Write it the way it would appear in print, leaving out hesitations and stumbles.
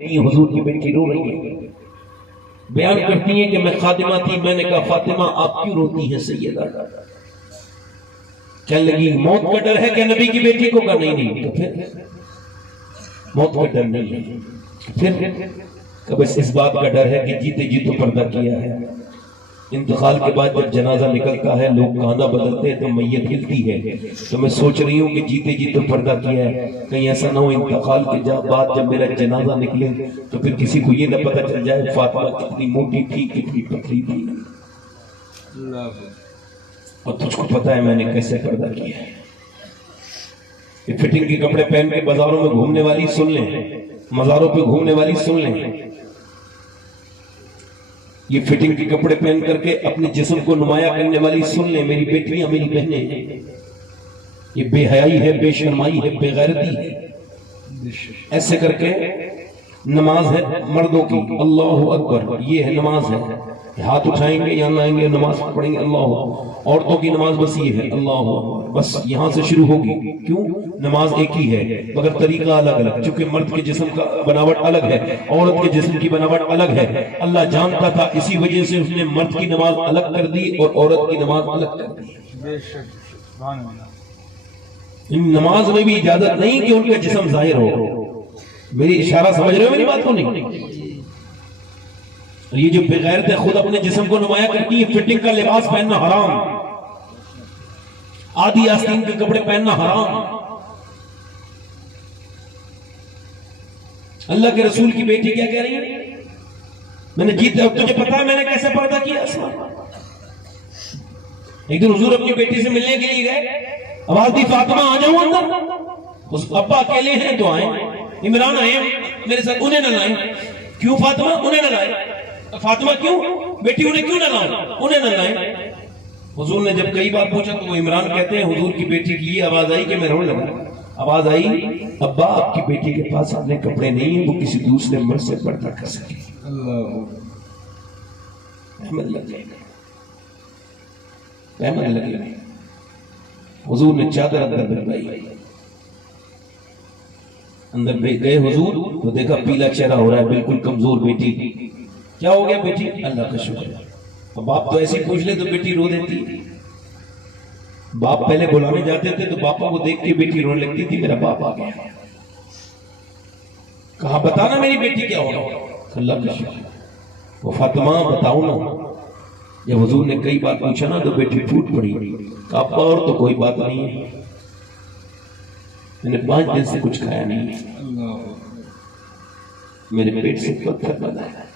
حضور کی بیٹی رو رہی ہے، بیان کرتی ہیں کہ میں خادمہ تھی، میں نے کہا فاطمہ آپ کیوں روتی ہیں سیدہ؟ کہنے لگی موت کا ڈر ہے کہ نبی کی بیٹی کو؟ کہا نہیں تو پھر موت کا ڈر نہیں ہے، پھر کہ بس اس بات کا ڈر ہے کہ جیتے جی تو پردہ کیا ہے، انتقال کے بعد جب جنازہ نکلتا ہے لوگ کانا بدلتے ہیں تو میت ہلتی ہے، تو میں سوچ رہی ہوں کہ جیتے جی تو پردہ کیا ہے، کہیں ایسا نہ ہو انتقال کے بعد جب میرا جنازہ نکلے تو پھر کسی کو یہ نہ پتہ چل جائے فاطمہ کتنی موٹی تھی کتنی پتلی تھی، اور تجھ کو پتہ ہے میں نے کیسے پردہ کیا ہے۔ یہ فٹنگ کے کپڑے پہن کے بازاروں میں گھومنے والی سن لیں، مزاروں پہ گھومنے والی سن لیں، یہ فٹنگ کے کپڑے پہن کر کے اپنے جسم کو نمایاں کرنے والی سن لیں، میری بیٹیاں میری بہنیں، یہ بے حیائی ہے، بے شرمائی ہے، بے غیرتی ہے۔ ایسے کر کے نماز ہے مردوں کی، اللہ اکبر، یہ ہے نماز ہے، ہاتھ اٹھائیں گے یہاں لائیں گے نماز پڑھیں گے، اللہ اکبر۔ عورتوں کی نماز بس یہ ہے، اللہ اکبر، بس یہاں سے شروع ہوگی، کیوں؟ نماز ایک ہی ہے مگر طریقہ الگ الگ، چونکہ مرد کے جسم کا بناوٹ الگ ہے، عورت کے جسم کی بناوٹ الگ ہے، اللہ جانتا تھا اسی وجہ سے اس نے مرد کی نماز الگ کر دی اور عورت کی نماز الگ کر دی۔ ان نماز میں بھی اجازت نہیں کہ ان کا جسم ظاہر ہو، میری اشارہ سمجھ رہے ہو میری بات کو؟ نہیں، یہ جو بے غیرت ہے خود اپنے جسم کو نمایاں کرتی ہے، فٹنگ کا لباس پہننا حرام، آدھی آستین کے کپڑے پہننا حرام۔ اللہ کے رسول کی بیٹی کیا کہہ رہی ہے؟ میں نے جیت تجھے پتا ہے میں نے کیسے پردہ کیا؟ ایک دن حضور اپنی بیٹی سے ملنے کے لیے گئے، آواز دی فاطمہ آ جاؤں اندر، اس ابا اکیلے ہیں تو آئیں، عمران آئے میرے ساتھ، انہیں نہ لائیں، کیوں فاطمہ؟ انہیں نہ لائیں، فاطمہ کیوں؟ بیٹی انہیں کیوں نہ لائیں؟ انہیں نہ لائیں۔ حضور نے جب کئی بار پوچھا تو وہ عمران کہتے ہیں حضور کی بیٹی کی یہ آواز آئی کہ میں رونے لگا، آواز آئی ابا آپ کی بیٹی کے پاس اپنے کپڑے نہیں ہیں، وہ کسی دوسرے مرد سے پردہ کر سکے۔ احمد لگے احمد لگے حضور نے چادر اندر بھروائی، اندر گئے حضور تو دیکھا پیلا چہرہ ہو رہا ہے، بالکل کمزور بیٹی، کیا ہو گیا بیٹی؟ اللہ کا شکر ہے۔ باپ تو ایسے پوچھ لے تو بیٹی رو دیتی، باپ پہلے بلانے جاتے تھے تو باپا کو دیکھ کے بیٹی رونے لگتی تھی، میرا باپ آ گیا، کہا بتانا میری بیٹی کیا ہوگا؟ اللہ کا شکر، وہ فاطمہ بتاؤ نا۔ جب حضور نے کئی بات پوچھا نا تو بیٹی پھوٹ پڑی، کہا ابا اور تو کوئی بات نہیں ہے، میں نے 5 دن سے کچھ کھایا نہیں ہے، میرے پیٹ سے پتھر بنا ہے۔